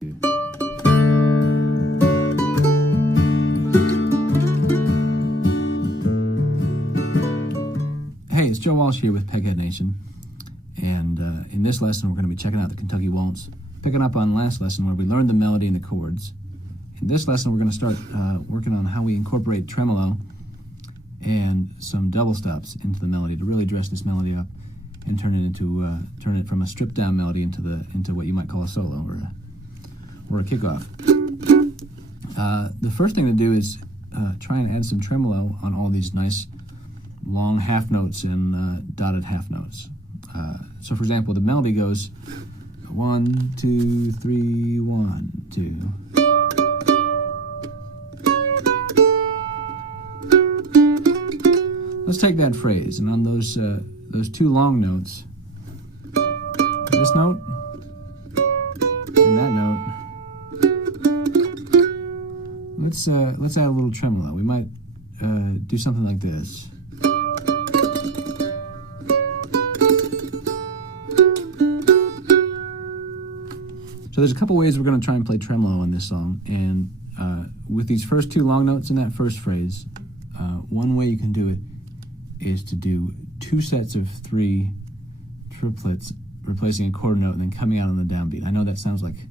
Hey, it's Joe Walsh here with Peghead Nation, and in this lesson we're going to be checking out the Kentucky Waltz, picking up on last lesson where we learned the melody and the chords. In this lesson we're going to start working on how we incorporate tremolo and some double stops into the melody to really dress this melody up and turn it from a stripped down melody into what you might call a solo or a kickoff. The first thing to do is try and add some tremolo on all these nice long half notes and dotted half notes. So for example, the melody goes 1, 2, 3, 1, 2. Let's take that phrase, and on those two long notes, this note and that note, let's add a little tremolo. We might do something like this. So there's a couple ways we're going to try and play tremolo in this song, and with these first two long notes in that first phrase, one way you can do it is to do 2 sets of 3 triplets, replacing a quarter note and then coming out on the downbeat. I know that sounds like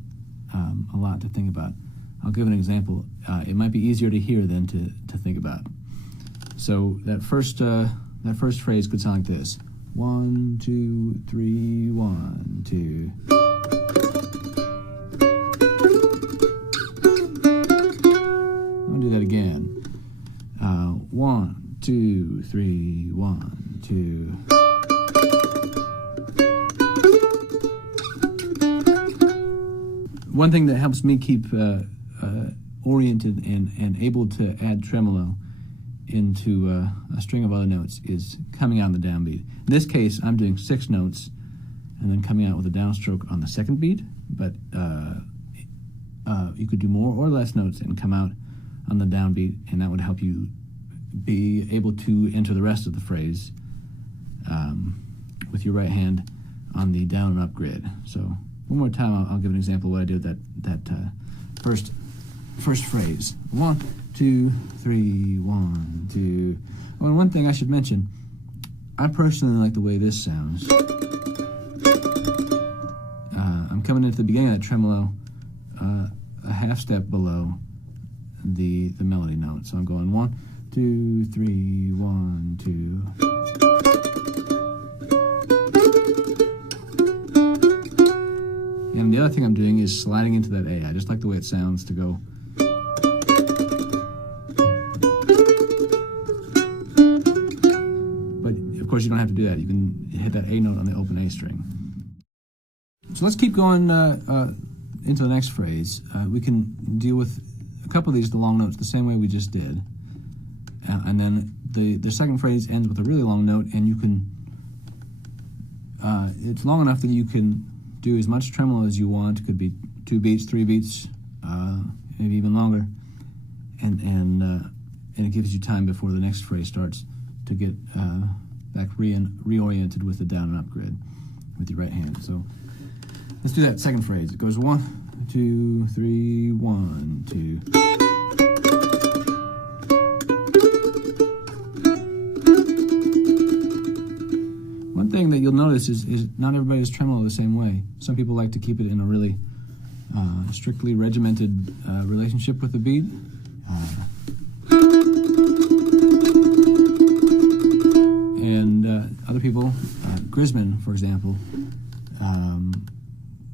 a lot to think about. I'll give an example. It might be easier to hear than to think about. So that first phrase could sound like this: 1, 2, 3, 1, 2. I'll do that again. 1, 2, 3, 1, 2. One thing that helps me keep oriented and able to add tremolo into a string of other notes is coming out on the downbeat. In this case, I'm doing 6 notes and then coming out with a downstroke on the second beat, but you could do more or less notes and come out on the downbeat, and that would help you be able to enter the rest of the phrase with your right hand on the down and up grid. So one more time, I'll give an example of what I did with that first phrase. 1, 2, 3, 1, 2. Oh, and one thing I should mention, I personally like the way this sounds. I'm coming into the beginning of that tremolo a half step below the melody note. So I'm going 1, 2, 3, 1, 2. And the other thing I'm doing is sliding into that A. I just like the way it sounds to go. But of course you don't have to do that. You can hit that A note on the open A string. So let's keep going into the next phrase. We can deal with a couple of these, the long notes, the same way we just did. And then the second phrase ends with a really long note, and you can, it's long enough that you can do as much tremolo as you want. It could be 2 beats, 3 beats, maybe even longer. And it gives you time before the next phrase starts to get back reoriented with the down and up grid with your right hand. So let's do that second phrase. It goes 1, 2, 3, 1, 2. One thing that you'll notice is not everybody's tremolo the same way. Some people like to keep it in a really strictly regimented relationship with the beat. And other people, Grisman, for example,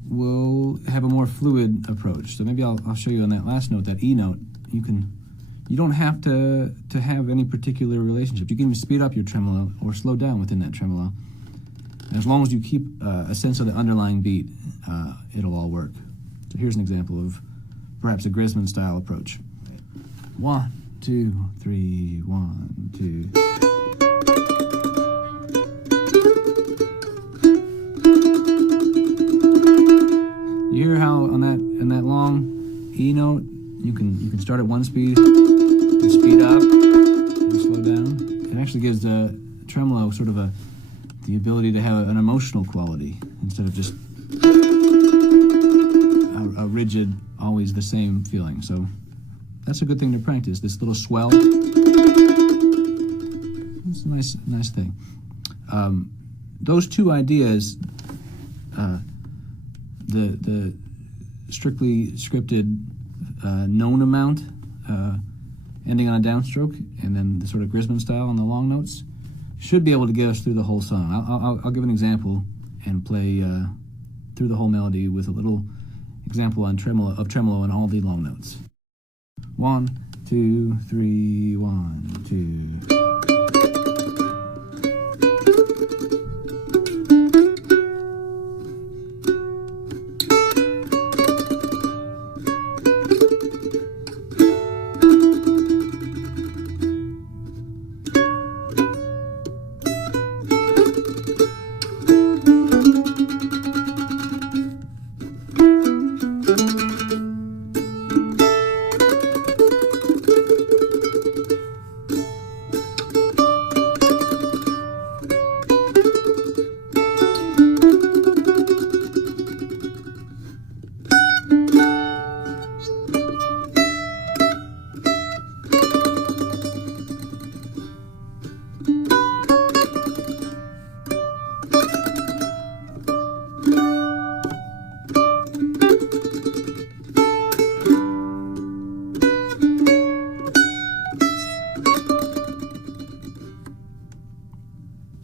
will have a more fluid approach. So maybe I'll show you on that last note, that E note. You don't have to have any particular relationship. You can even speed up your tremolo or slow down within that tremolo. And as long as you keep a sense of the underlying beat, it'll all work. So here's an example of perhaps a Grisman style approach. 1, 2, 3, 1, 2. You hear how on that long E note, you can start at one speed, and speed up, and slow down. It actually gives the tremolo sort of the ability to have an emotional quality instead of just a rigid rigid, always the same feeling. So that's a good thing to practice. This little swell. It's a nice thing. Those two ideas, the strictly scripted known amount ending on a downstroke, and then the sort of Grisman style on the long notes, should be able to get us through the whole song. I'll give an example and play through the whole melody with a little example on tremolo and all the long notes. 1, 2, 3, 1, 2.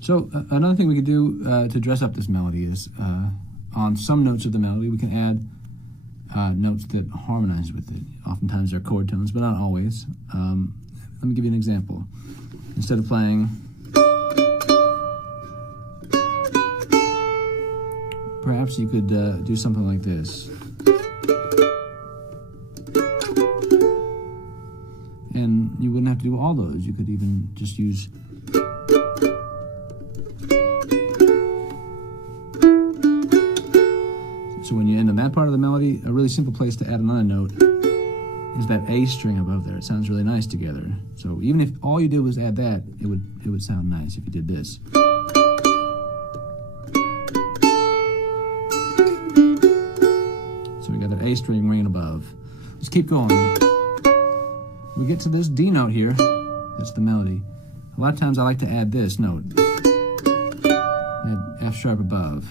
So another thing we could do to dress up this melody is on some notes of the melody we can add notes that harmonize with it. Oftentimes they're chord tones, but not always. Let me give you an example. Instead of playing, perhaps you could do something like this. And you wouldn't have to do all those. You could even just use so when you end on that part of the melody, a really simple place to add another note is that A string above there. It sounds really nice together. So even if all you did was add that, it would sound nice if you did this. So we got that A string ringing above. Let's keep going. We get to this D note here. That's the melody. A lot of times I like to add this note. Add F sharp above.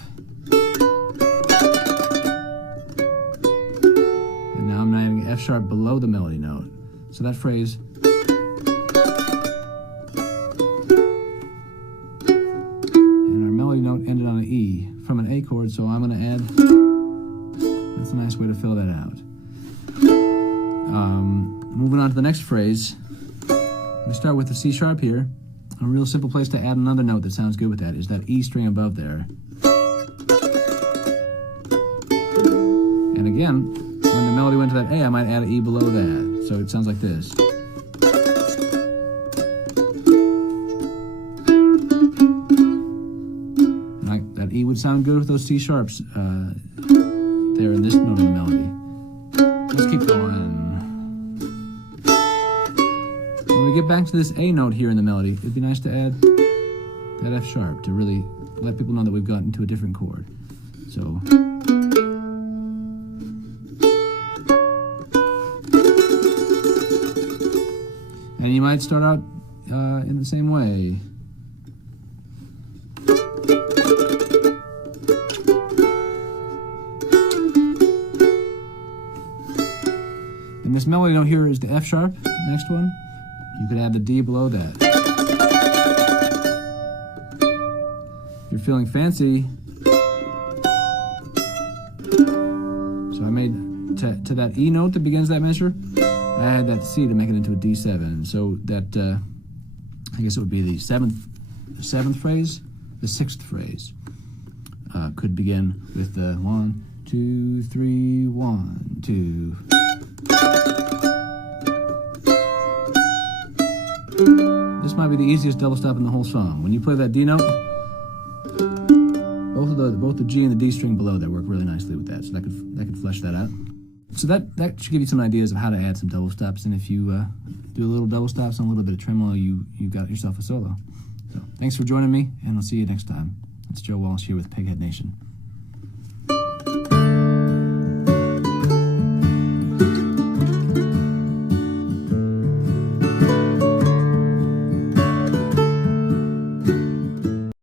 And now I'm adding F sharp below the melody note. So that phrase, and our melody note ended on an E from an A chord, so I'm going to add, that's a nice way to fill that out. Moving on to the next phrase, we start with the C sharp here. A real simple place to add another note that sounds good with that is that E string above there. And again, when the melody went to that A, I might add an E below that. So it sounds like this. And that E would sound good with those C sharps there in this note of the melody. Let's keep going. When we get back to this A note here in the melody, it'd be nice to add that F sharp to really let people know that we've gotten to a different chord. So. And you might start out in the same way. And this melody note here is the F sharp, next one. You could add the D below that. If you're feeling fancy, so I made to that E note that begins that measure, I add that C to make it into a D7. So that, I guess it would be the seventh phrase, the sixth phrase. Could begin with the 1, 2, 3, 1, 2. This might be the easiest double stop in the whole song. When you play that D note, both the G and the D string below there work really nicely with that. So that could flesh that out. So that should give you some ideas of how to add some double stops. And if you do a little double stops and a little bit of tremolo, you got yourself a solo. So thanks for joining me, and I'll see you next time. It's Joe Walsh here with Peghead Nation.